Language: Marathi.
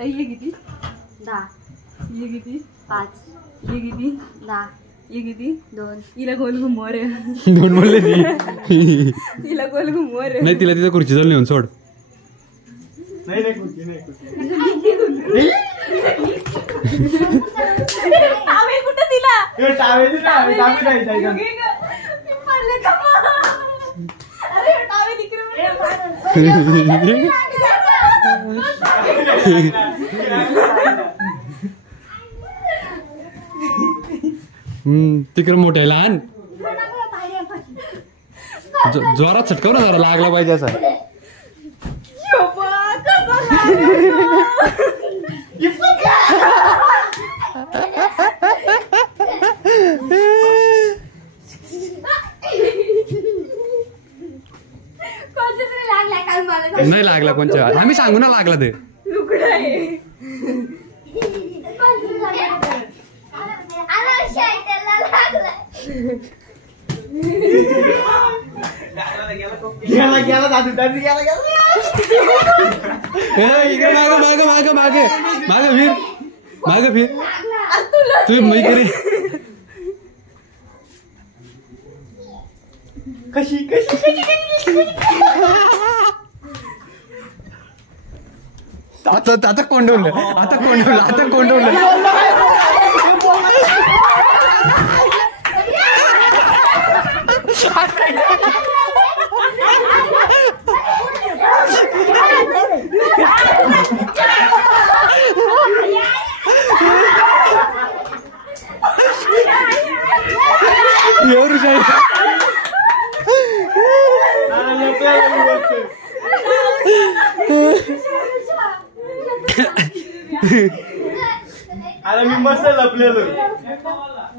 ये किती 10 ये किती 5 ये किती 10 ये किती 2 हिला गोल घुमवर दोन बोलले ती तिला गोल घुमवर नाही तिला तिथं खुर्ची जाऊन नेऊन सोड नाही नाही कुठे नाही कुठे टावेल कुठं दिला टावेल टावेल टावेल नाही पडले अरे टावेल इकडे तिकडे मोठे लहान जोरात छटकव ना जरा लागला पाहिजे असा नाही लागला कोणच्या आम्ही सांगू ना लागला ते गेला गेला दादू दादू गेला इकडे माग माग माग मागे मागे फिर मागे फिर तू मी करे कशी कशी आता कोंडवलं आता कोंडवलं आता कोंडवलं एवढं अरे मी मस्त लपलेलो